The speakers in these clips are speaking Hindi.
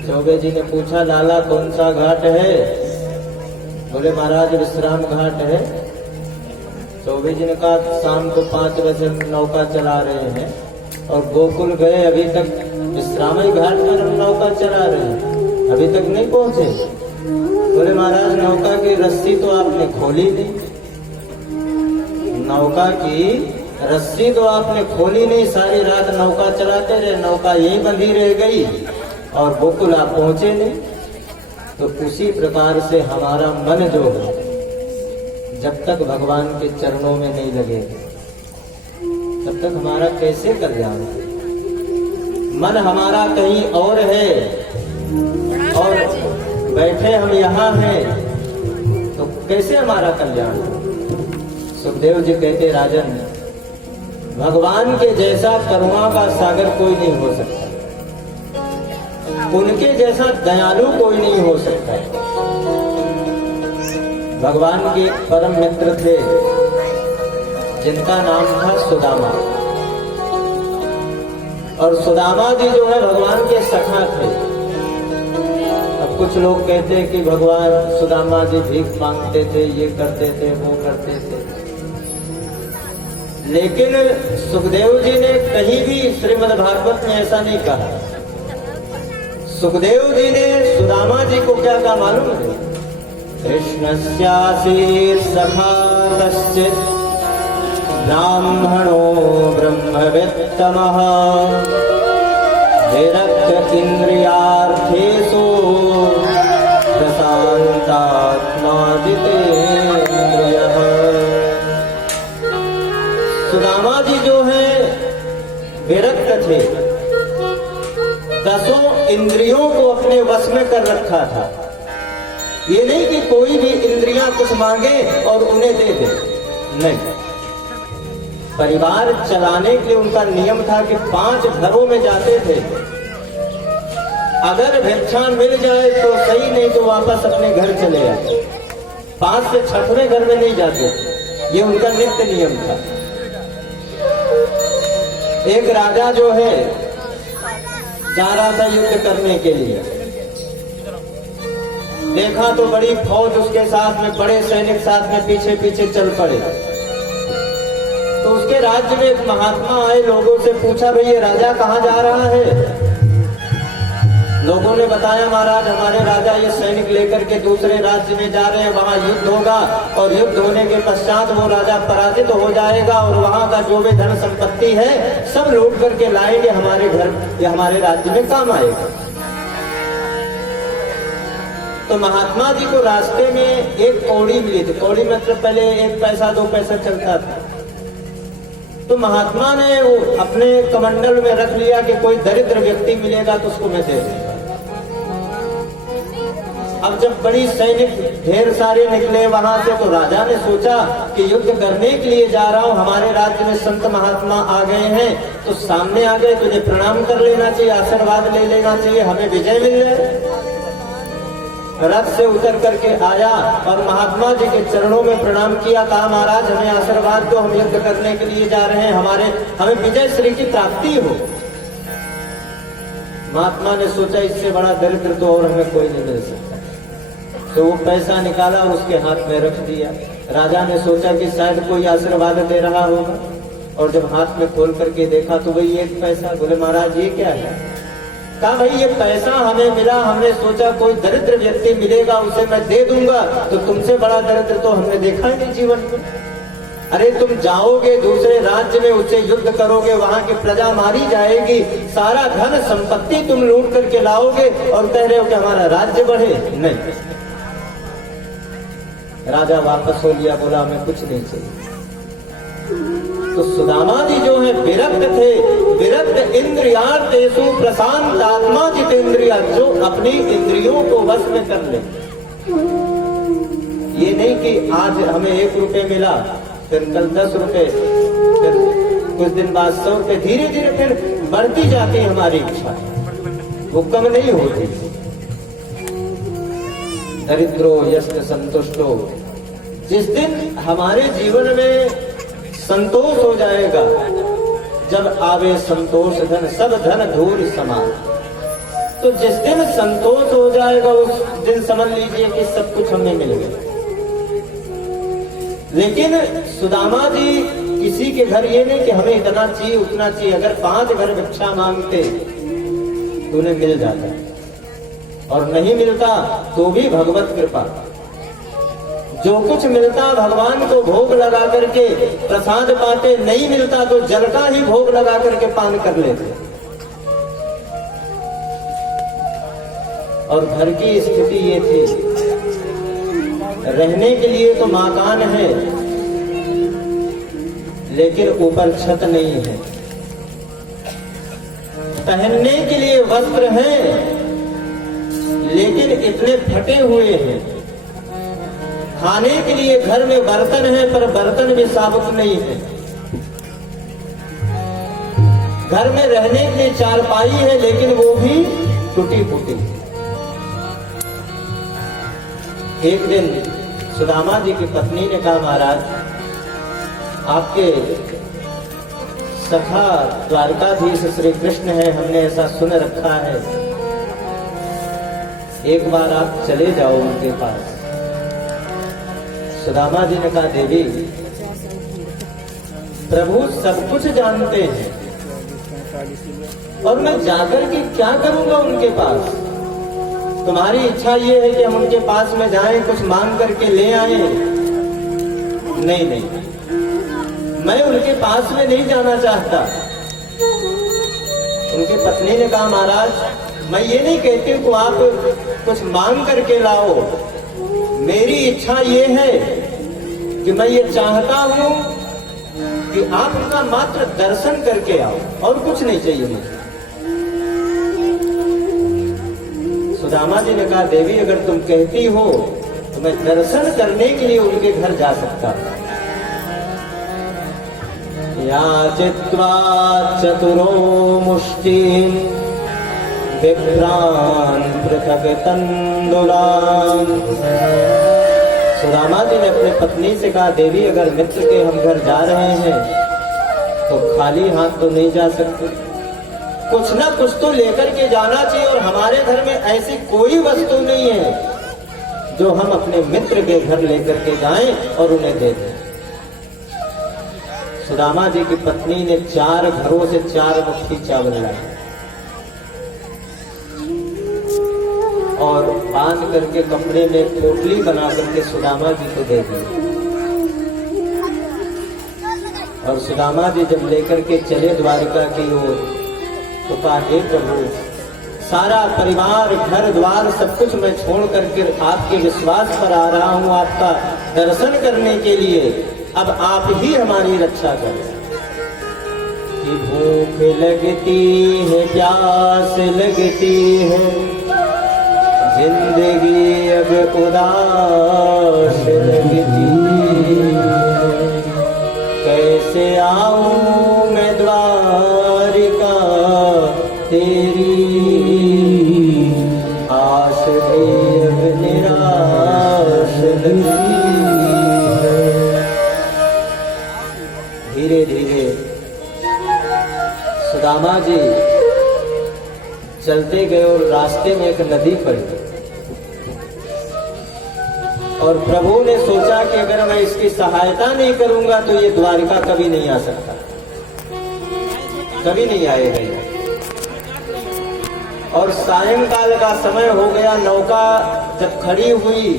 चौबे जी ने पूछा, लाला कौन सा घाट है? बोले महाराज विश्राम घाट है। चौबे जी ने कहा शाम को 5 बजे नौका चला रहे हैं और गोकुल गए, अभी तक विश्राम घाट पर हम नौका चला रहे हैं, अभी तक नहीं पहुंचे। बोले महाराज नौका की रस्सी तो आपने खोली नहीं, नौका की रस्सी तो आपने खोली नहीं, सारी रात नौका चलाते रहे, नौका यहीं बंधी रह गई और गोकुल आप पहुंचे नहीं। तो उसी प्रकार से हमारा मन जो है जब तक भगवान के चरणों में नहीं लगेगा तब तक हमारा कैसे कल्याण? मन हमारा कहीं और है और बैठे हम यहाँ हैं, तो कैसे हमारा कल्याण? सुखदेव जी कहते, राजन भगवान के जैसा करुणा का सागर कोई नहीं हो सकता, उनके जैसा दयालु कोई नहीं हो सकता। भगवान के परम मित्र थे जिनका नाम था सुदामा, और सुदामा जी जो है भगवान के सखा थे। अब कुछ लोग कहते हैं कि भगवान सुदामा जी भीख मांगते थे, ये करते थे, वो करते थे, लेकिन सुखदेव जी ने कहीं भी श्रीमद् भागवत में ऐसा नहीं कहा। सुखदेव जी ने सुदामा जी को क्या कहा मालूम है? कृष्णस्यासीत् सखा कश्चित् ब्राह्मणो ब्रह्मवित्तमः विरक्त इंद्रियार्थेषु प्रशान्तात्मा जितेन्द्रियः। सुदामा जी जो है विरक्त थे, 10 इंद्रियों को अपने वश में कर रखा था। ये नहीं कि कोई भी इंद्रियां कुछ मांगे और उन्हें दे दे, नहीं। परिवार चलाने के लिए उनका नियम था कि 5 घरों में जाते थे, अगर भिक्षा मिल जाए तो सही, नहीं तो वापस अपने घर चले जाते। 5 से 6वें घर में नहीं जाते, ये उनका नित्य नियम था। एक राजा जो है जा रहा था युद्ध करने के लिए, देखा तो बड़ी फौज उसके साथ में, बड़े सैनिक साथ में पीछे पीछे चल पड़े। तो उसके राज्य में एक महात्मा आए, लोगों से पूछा, भाई ये राजा कहाँ जा रहा है? लोगों ने बताया, महाराज हमारे राजा ये सैनिक लेकर के दूसरे राज्य में जा रहे हैं, वहां युद्ध होगा और युद्ध होने के पश्चात वो राजा पराजित हो जाएगा और वहां का जो भी धन संपत्ति है सब लूट करके लाएंगे हमारे घर या हमारे राज्य में काम आएगा। तो महात्मा जी को रास्ते में एक कौड़ी मिली थी। कौड़ी मतलब पहले 1 पैसा 2 पैसा चलता था। तो महात्मा ने वो अपने कमंडल में रख लिया कि कोई दरिद्र व्यक्ति मिलेगा तो उसको मैं दे दूंगा। अब जब बड़ी सैनिक ढेर सारे निकले वहां से, तो राजा ने सोचा कि युद्ध करने के लिए जा रहा हूं, हमारे राज्य में संत महात्मा आ गए हैं, तो सामने आ गए, तुझे प्रणाम कर लेना चाहिए, आशीर्वाद ले लेना चाहिए, हमें विजय मिल जाए। रथ से उतर करके आया और महात्मा जी के चरणों में प्रणाम किया, कहा महाराज हमें आशीर्वाद दो, हम युद्ध करने के लिए जा रहे हैं, हमें विजय श्री की प्राप्ति हो। महात्मा ने सोचा इससे बड़ा दरिद्र तो और हमें कोई नहीं मिल सकता, तो वो पैसा निकाला और उसके हाथ में रख दिया। राजा ने सोचा कि शायद कोई आशीर्वाद दे रहा होगा, और जब हाथ में खोल करके देखा तो वही 1 पैसा। बोले महाराज ये क्या है? कहा भाई ये पैसा हमें मिला, हमने सोचा कोई दरिद्र व्यक्ति मिलेगा उसे मैं दे दूंगा, तो तुमसे बड़ा दरिद्र तो हमने देखा ही नहीं जीवन में। अरे तुम जाओगे दूसरे राज्य में, उससे युद्ध करोगे, वहां की प्रजा मारी जाएगी, सारा धन संपत्ति तुम लूट करके लाओगे और कह रहे हो कि हमारा राज्य बढ़े। नहीं, राजा वापस हो लिया, बोला हमें कुछ नहीं चाहिए। तो सुदामा जी जो है विरक्त थे, विरक्त इंद्रियार्थेषु प्रशांत आत्मा जितेंद्रिया, जो अपनी इंद्रियों को वश में कर ले। ये नहीं कि आज हमें 1 रुपए मिला, फिर कल 10 रुपए, फिर कुछ दिन बाद 100 रुपए, धीरे धीरे फिर बढ़ती जाती हमारी इच्छा, वो कम नहीं होती। दरिद्रो यस्य संतुष्टो, जिस दिन हमारे जीवन में संतोष हो जाएगा, जब आवे संतोष धन सब धन धूल समान। तो जिस दिन संतोष हो जाएगा उस दिन समझ लीजिए कि सब कुछ हमें मिल गया। लेकिन सुदामा जी किसी के घर ये नहीं कि हमें इतना चाहिए उतना चाहिए, अगर 5 घर भिक्षा मांगते तो उन्हें मिल जाता, और नहीं मिलता तो भी भगवत कृपा। जो कुछ मिलता भगवान को भोग लगा करके प्रसाद पाते, नहीं मिलता तो जल का ही भोग लगा करके पान कर लेते। और घर की स्थिति ये थी, रहने के लिए तो मकान है लेकिन ऊपर छत नहीं है, पहनने के लिए वस्त्र हैं लेकिन इतने फटे हुए हैं, खाने के लिए घर में बर्तन है पर बर्तन भी साबुत नहीं है, घर में रहने के लिए चारपाई है लेकिन वो भी टूटी फूटी। एक दिन सुदामा जी की पत्नी ने कहा, महाराज आपके सखा द्वारकाधीश श्री कृष्ण है, हमने ऐसा सुन रखा है, एक बार आप चले जाओ उनके पास। सुदामा जी ने कहा, देवी प्रभु सब कुछ जानते हैं और मैं जाकर के क्या करूंगा उनके पास, तुम्हारी इच्छा ये है कि हम उनके पास में जाएं, कुछ मांग करके ले आए। नहीं नहीं, मैं उनके पास में नहीं जाना चाहता। उनकी पत्नी ने कहा, महाराज मैं ये नहीं कहती कि आप कुछ मांग करके लाओ, मेरी इच्छा ये है कि मैं ये चाहता हूं कि आप उनका मात्र दर्शन करके आओ, और कुछ नहीं चाहिए मुझे। सुदामा जी ने कहा, देवी अगर तुम कहती हो तो मैं दर्शन करने के लिए उनके घर जा सकता हूं। याचित्वा चतुरो मुष्टिं विभ्रान पृथक तंडुलान। सुदामा जी ने अपने पत्नी से कहा, देवी अगर मित्र के हम घर जा रहे हैं तो खाली हाथ तो नहीं जा सकते, कुछ ना कुछ तो लेकर के जाना चाहिए, और हमारे घर में ऐसी कोई वस्तु नहीं है जो हम अपने मित्र के घर लेकर के जाएं और उन्हें दे दें। सुदामा जी की पत्नी ने 4 घरों से 4 मुट्ठी चावल लाए और बांध करके कपड़े में पोटली बना करके सुदामा जी को दे दी। और सुदामा जी जब लेकर के चले द्वारिका की ओर तो कहा, हे प्रभु सारा परिवार घर द्वार सब कुछ मैं छोड़ करके आपके विश्वास पर आ रहा हूं, आपका दर्शन करने के लिए, अब आप ही हमारी रक्षा करें। कि भूख लगती है प्यास लगती है, जिंदगी अब उदास लगती है, कैसे आऊं मैं द्वारिका तेरी आस भी अब निराश लगती है। धीरे धीरे सुदामा जी चलते गए और रास्ते में एक नदी पड़ी, और प्रभु ने सोचा कि अगर मैं इसकी सहायता नहीं करूंगा तो ये द्वारिका कभी नहीं आ सकता, कभी नहीं आएगा। और सायंकाल का समय हो गया, नौका जब खड़ी हुई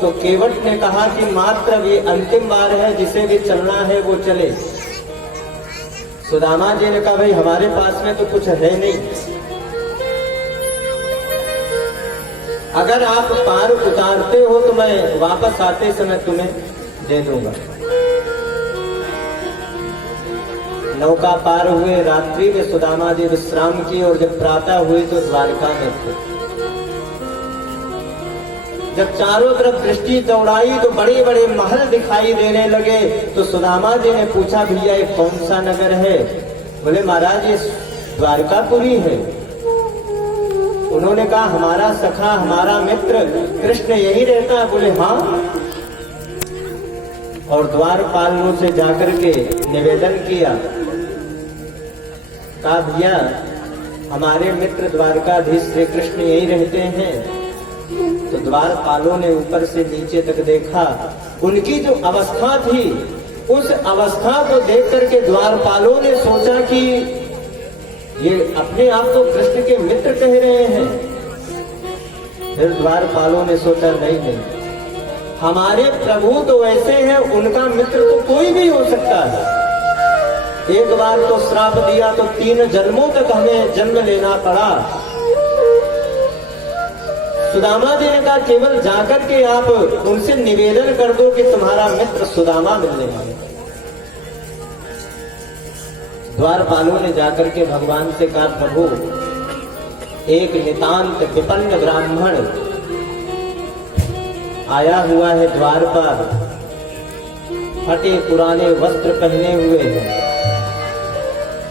तो केवट ने कहा कि मात्र ये अंतिम बार है, जिसे भी चलना है वो चले। सुदामा जी ने कहा, भाई हमारे पास में तो कुछ है नहीं, अगर आप पार उतारते हो तो मैं वापस आते समय तुम्हें दे दूंगा। नौका पार हुए, रात्रि में सुदामा जी विश्राम किए, और जब प्रातः हुई तो द्वारका में थे। जब चारों तरफ दृष्टि दौड़ाई तो बड़े बड़े महल दिखाई देने लगे। तो सुदामा जी ने पूछा, भैया ये कौन सा नगर है? बोले महाराज ये द्वारकापुरी है। उन्होंने कहा, हमारा सखा हमारा मित्र कृष्ण यही रहता है? बोले हाँ। और द्वारपालों से जाकर के निवेदन किया, कहा भैया हमारे मित्र द्वारकाधीश श्री कृष्ण यही रहते हैं। तो द्वारपालों ने ऊपर से नीचे तक देखा, उनकी जो अवस्था थी उस अवस्था को देख करके द्वारपालों ने सोचा कि ये अपने आप को कृष्ण के मित्र कह रहे हैं। फिर द्वारपालों ने सोचा नहीं, हमारे प्रभु तो ऐसे हैं, उनका मित्र तो कोई भी हो सकता है। एक बार तो श्राप दिया तो 3 जन्मों तक हमें जन्म लेना पड़ा। सुदामा जी ने कहा केवल जाकर के आप उनसे निवेदन कर दो कि तुम्हारा मित्र सुदामा मिलने वाले। द्वारपालों ने जाकर के भगवान से कहा प्रभु, एक नितांत विपन्न ब्राह्मण आया हुआ है द्वार पर, फटे पुराने वस्त्र पहने हुए हैं,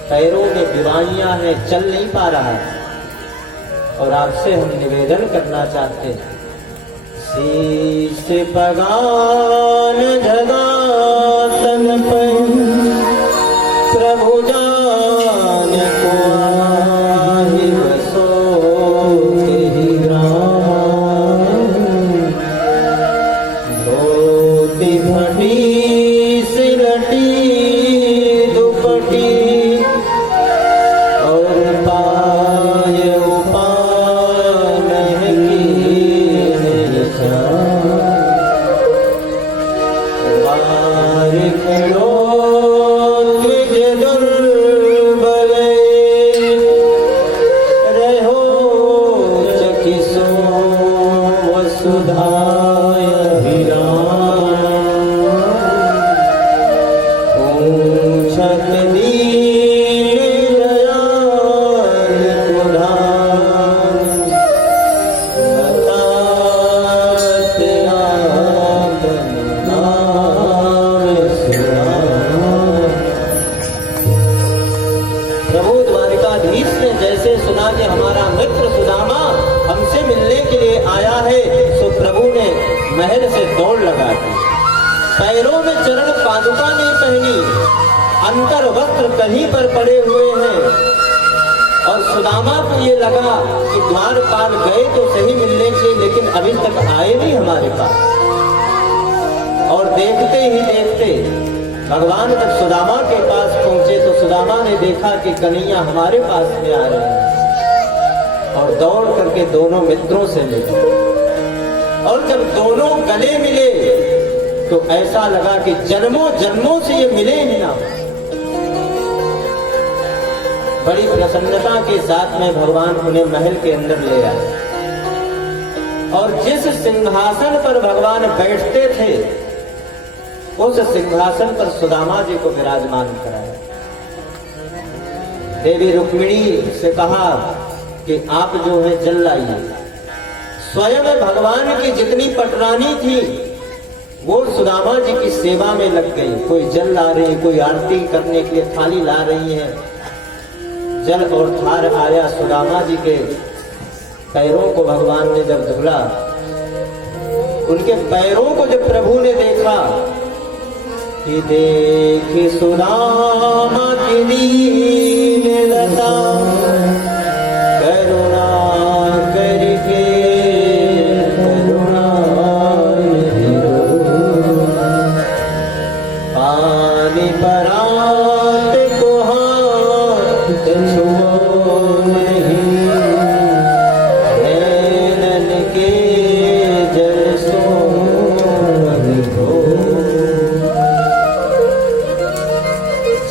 पैरों में बीमारियां हैं, चल नहीं पा रहा है, और आपसे हम निवेदन करना चाहते हैं। शीश पगान जगातन पर प्रभु जान को आहि बसो तेहि ग्राम, धोती फटी सिरटी दुपटी और पाय महल से दौड़ लगा दी। पैरों में चरण पादुका नहीं पहनी, अंतर वस्त्र कहीं पर पड़े हुए हैं। और सुदामा को ये लगा कि द्वारपाल गए तो सही मिलने के, लेकिन अभी तक आए नहीं हमारे पास। और देखते ही देखते भगवान जब सुदामा के पास पहुंचे तो सुदामा ने देखा कि कन्हैया हमारे पास में आ रहे हैं, और दौड़ करके दोनों मित्रों से मिले। और जब दोनों गले मिले तो ऐसा लगा कि जन्मों जन्मों से ये मिले ही ना। बड़ी प्रसन्नता के साथ में भगवान उन्हें महल के अंदर ले आए, और जिस सिंहासन पर भगवान बैठते थे उस सिंहासन पर सुदामा जी को विराजमान कराया। देवी रुक्मिणी से कहा कि आप जो है जल लाइए। स्वयं भगवान की जितनी पटरानी थी वो सुदामा जी की सेवा में लग गई। कोई जल ला रही, कोई आरती करने के लिए थाली ला रही है। जल और थार आया, सुदामा जी के पैरों को भगवान ने जब धुला, उनके पैरों को जब प्रभु ने देखा कि देखी सुदामा की दीनता, करुणा करके पानी परात को हाथ छुओ नहीं, नैनन के जल सो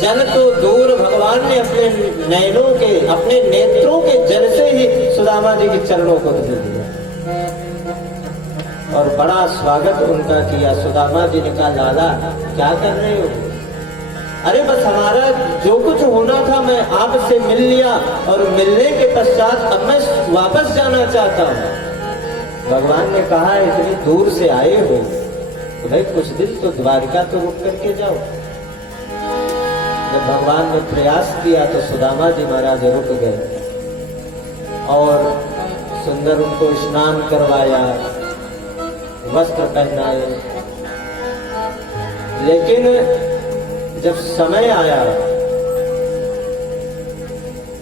जल तो दूर, भगवान ने अपने नैनों के, अपने नेत्रों के जल से ही सुदामा जी के चरणों को धो दिया और बड़ा स्वागत उनका किया। सुदामा जी ने कहा लाला क्या कर रहे हो? अरे बस हमारा जो कुछ होना था मैं आपसे मिल लिया, और मिलने के पश्चात अब मैं वापस जाना चाहता हूँ। भगवान ने कहा इतनी दूर से आए हो तो भाई कुछ दिन तो द्वारिका तो रुक करके जाओ। जब भगवान ने प्रयास किया तो सुदामा जी महाराज रुक गए और सुंदर उनको स्नान करवाया, वस्त्र पहनाए। लेकिन जब समय आया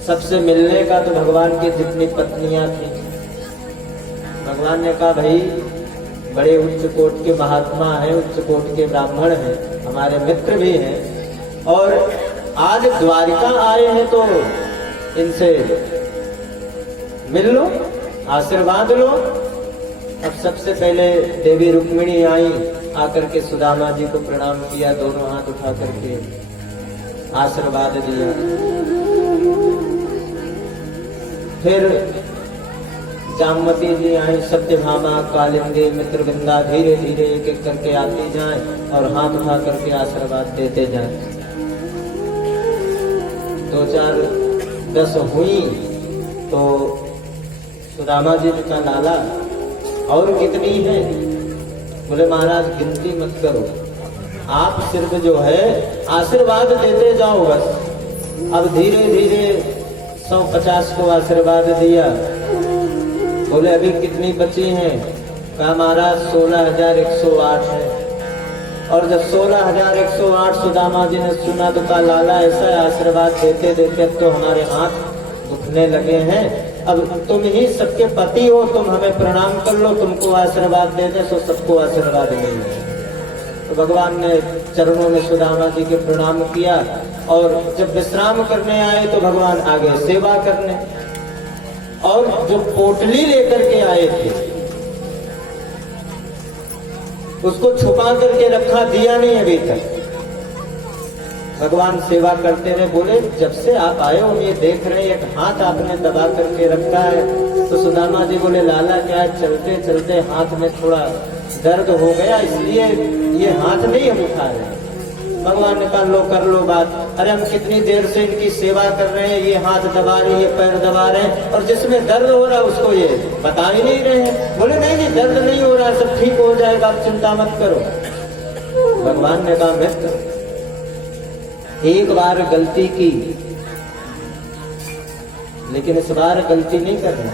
सबसे मिलने का तो भगवान की जितनी पत्नियां थी, भगवान ने कहा भाई बड़े उच्च कोट के महात्मा हैं, उच्च कोट के ब्राह्मण हैं, हमारे मित्र भी हैं, और आज द्वारिका आए हैं तो इनसे मिल लो, आशीर्वाद लो। अब सबसे पहले देवी रुक्मिणी आई, आकर के सुदामा जी को प्रणाम किया, दोनों हाथ उठा करके आशीर्वाद दिया। फिर जामवती जी आई, सत्यभामा, कालिंदी, मित्रविंदा धीरे धीरे एक एक करके आती जाए और हाथ उठा करके आशीर्वाद देते जाए। 2 4 10 हुई तो सुदामा जी ने कहा लाला और कितनी है? बोले महाराज गिनती मत करो, आप सिर्फ जो है आशीर्वाद देते जाओ बस। अब धीरे धीरे 150 को आशीर्वाद दिया। बोले अभी कितनी बची हैं? कहा महाराज 16,108 है। और जब 16,108 सुदामा जी ने सुना तो कहा लाला ऐसा आशीर्वाद देते देते अब तो हमारे हाथ दुखने लगे हैं, अब तुम ही सबके पति हो, तुम हमें प्रणाम कर लो, तुमको आशीर्वाद दे दे सो सबको आशीर्वाद मिल जाए। तो भगवान ने चरणों में सुदामा जी के प्रणाम किया और जब विश्राम करने आए तो भगवान आगे सेवा करने। और जो पोटली लेकर के आए थे उसको छुपा करके रखा, दिया नहीं अभी तक। भगवान सेवा करते रहे। बोले जब से आप आए हो ये देख रहे हैं एक हाथ आपने दबा करके रखा है। तो सुदामा जी बोले लाला क्या चलते चलते हाथ में थोड़ा दर्द हो गया इसलिए ये हाथ नहीं हम उठा रहे। भगवान ने कहा लो कर लो बात। अरे हम कितनी देर से इनकी सेवा कर रहे हैं, ये हाथ दबा रही है, पैर दबा रहे हैं, और जिसमें दर्द हो रहा है उसको ये बता ही नहीं रहे हैं। बोले नहीं नहीं दर्द नहीं हो रहा, सब ठीक हो जाएगा, आप चिंता मत करो। भगवान ने कहा मित्र एक बार गलती की लेकिन इस बार गलती नहीं करना।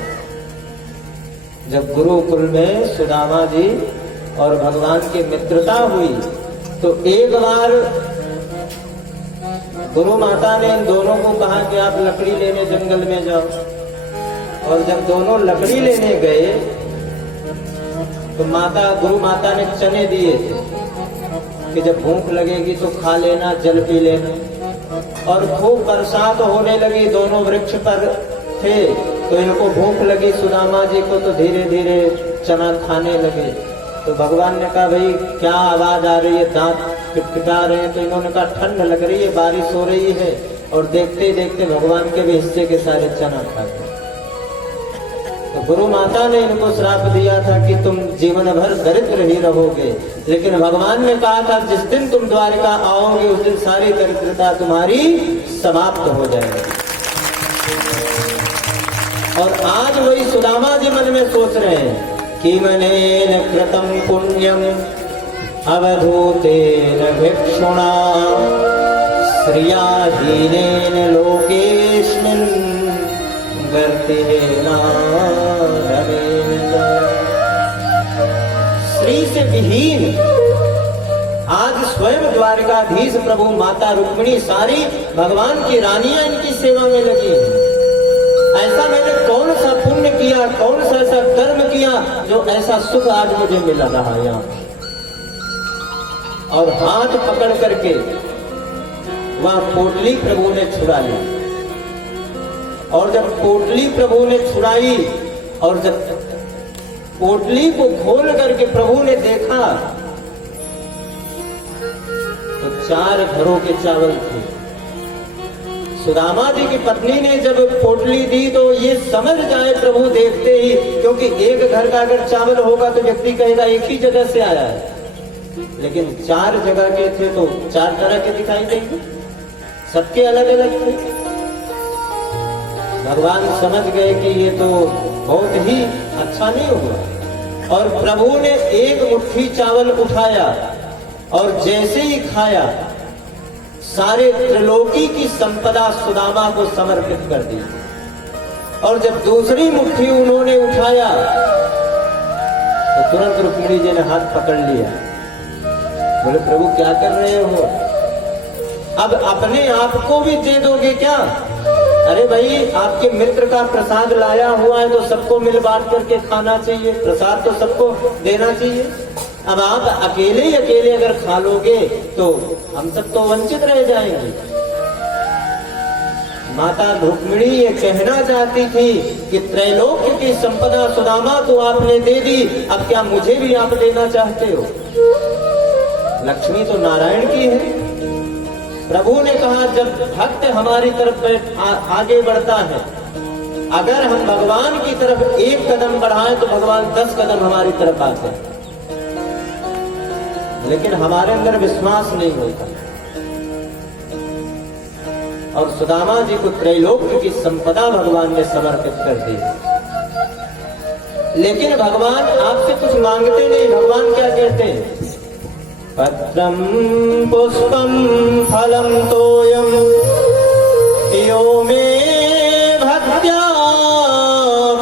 जब गुरुकुल में सुदामा जी और भगवान की मित्रता हुई तो एक बार गुरु माता ने इन दोनों को कहा कि आप लकड़ी लेने जंगल में जाओ। और जब दोनों लकड़ी लेने गए तो गुरु माता ने चने दिए थे कि जब भूख लगेगी तो खा लेना, जल पी लेना। और खूब बरसात होने लगी, दोनों वृक्ष पर थे तो इनको भूख लगी सुदामा जी को, तो धीरे धीरे चना खाने लगे। तो भगवान ने कहा भाई क्या आवाज आ रही है, दांत पिटपिटा रहे हैं। तो इन्होंने कहा ठंड लग रही है, बारिश हो रही है। और देखते ही देखते भगवान के भी हिस्से के सारे चना खा गए। तो गुरु माता ने इनको श्राप दिया था कि तुम जीवन भर दरिद्र ही रहोगे, लेकिन भगवान ने कहा था जिस दिन तुम द्वारिका आओगे उस दिन सारी दरिद्रता तुम्हारी समाप्त हो जाएगी। और आज वही सुदामा जी मन में सोच रहे हैं कि मनेन कृतं पुण्यम अवधूतेन भिक्षुणा श्रियाहीनेन लोकेस्मिन् श्री से विहीन आज स्वयं द्वारकाधीश प्रभु माता रुक्मिणी सारी भगवान की रानियां इनकी सेवा में लगी। ऐसा मैंने कौन सा पुण्य किया, कौन सा ऐसा कर्म किया जो ऐसा सुख आज मुझे मिल रहा है यहाँ। और हाथ पकड़ करके वह पोटली प्रभु ने छुड़ा ली। और जब पोटली प्रभु ने छुड़ाई और जब पोटली को खोल करके प्रभु ने देखा तो 4 घरों के चावल थे। सुदामा जी की पत्नी ने जब पोटली दी तो ये समझ जाए प्रभु देखते ही, क्योंकि एक घर का अगर चावल होगा तो व्यक्ति कहेगा एक ही जगह से आया है, लेकिन 4 जगह के थे तो 4 तरह के दिखाई देंगे, सबके अलग अलग थे। भगवान समझ गए कि ये तो बहुत ही अच्छा नहीं हुआ। और प्रभु ने एक मुट्ठी चावल उठाया और जैसे ही खाया सारे त्रिलोकी की संपदा सुदामा को समर्पित कर दी। और जब दूसरी मुट्ठी उन्होंने उठाया तो तुरंत रुक्मिणी जी ने हाथ पकड़ लिया। बोले प्रभु क्या कर रहे हो, अब अपने आप को भी दे दोगे क्या? अरे भाई, आपके मित्र का प्रसाद लाया हुआ है तो सबको मिल बांट करके खाना चाहिए, प्रसाद तो सबको देना चाहिए। अब आप अकेले ही अकेले अगर खा लोगे तो हम सब तो वंचित रह जाएंगे। माता रुक्मिणी ये कहना चाहती थी कि त्रैलोक्य की संपदा सुदामा को आपने दे दी, अब क्या मुझे भी आप देना चाहते हो? लक्ष्मी तो नारायण की है। प्रभु ने कहा, जब भक्त हमारी तरफ आगे बढ़ता है, अगर हम भगवान की तरफ एक कदम बढ़ाएं तो भगवान 10 कदम हमारी तरफ आते हैं, लेकिन हमारे अंदर विश्वास नहीं होता। और सुदामा जी को त्रैलोक्य की संपदा भगवान ने समर्पित कर दी। लेकिन भगवान आपसे कुछ मांगते नहीं। भगवान क्या कहते हैं? पत्रम पुष्पम फलम तोयम यो मे भक्त्या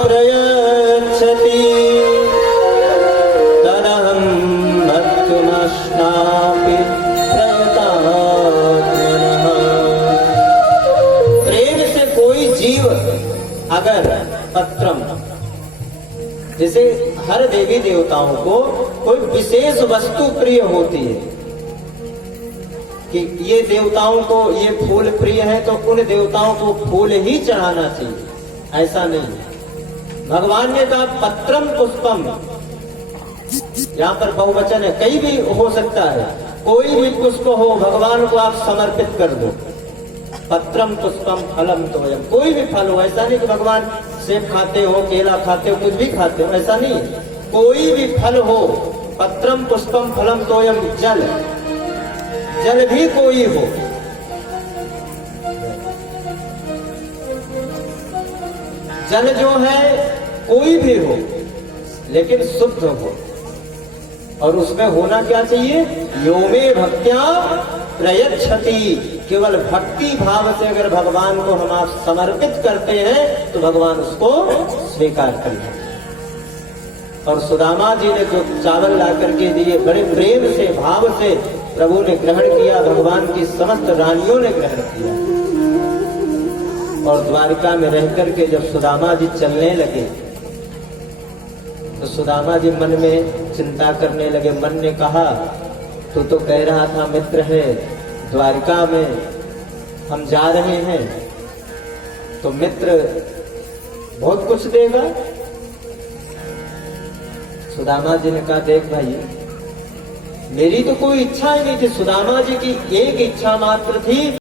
प्रयच्छति तदहं भक्तुमश्नापि प्रयतात्मनः। प्रेम से कोई जीव अगर पत्रम, जैसे हर देवी देवताओं को कोई विशेष वस्तु प्रिय होती है कि ये देवताओं को ये फूल प्रिय है तो उन देवताओं को फूल ही चढ़ाना चाहिए, ऐसा नहीं। भगवान ने कहा पत्रम पुष्पम, यहाँ पर बहुवचन है, कहीं भी हो सकता है, कोई भी पुष्प हो भगवान को आप समर्पित कर दो। पत्रम पुष्पम फलम तोयम, कोई भी फल हो, ऐसा नहीं कि भगवान सेब खाते हो, केला खाते हो, कुछ भी खाते हो, ऐसा नहीं है। कोई भी फल हो, पत्रम पुष्पम फलम तोयम, जल, जल भी कोई हो, जल जो है कोई भी हो लेकिन शुद्ध हो, और उसमें होना क्या चाहिए? यो मे भक्त्या प्रयच्छति, केवल भक्ति भाव से अगर भगवान को हम आप समर्पित करते हैं तो भगवान उसको स्वीकार कर लेते। और सुदामा जी ने जो चावल ला करके दिए, बड़े प्रेम से भाव से प्रभु ने ग्रहण किया, भगवान की समस्त रानियों ने ग्रहण किया। और द्वारिका में रह करके जब सुदामा जी चलने लगे तो सुदामा जी मन में चिंता करने लगे। मन ने कहा, तू तो कह रहा था मित्र है, द्वारिका में हम जा रहे हैं तो मित्र बहुत कुछ देगा। सुदामा जी ने कहा, देख भाई, मेरी तो कोई इच्छा ही नहीं थी, सुदामा जी की एक इच्छा मात्र थी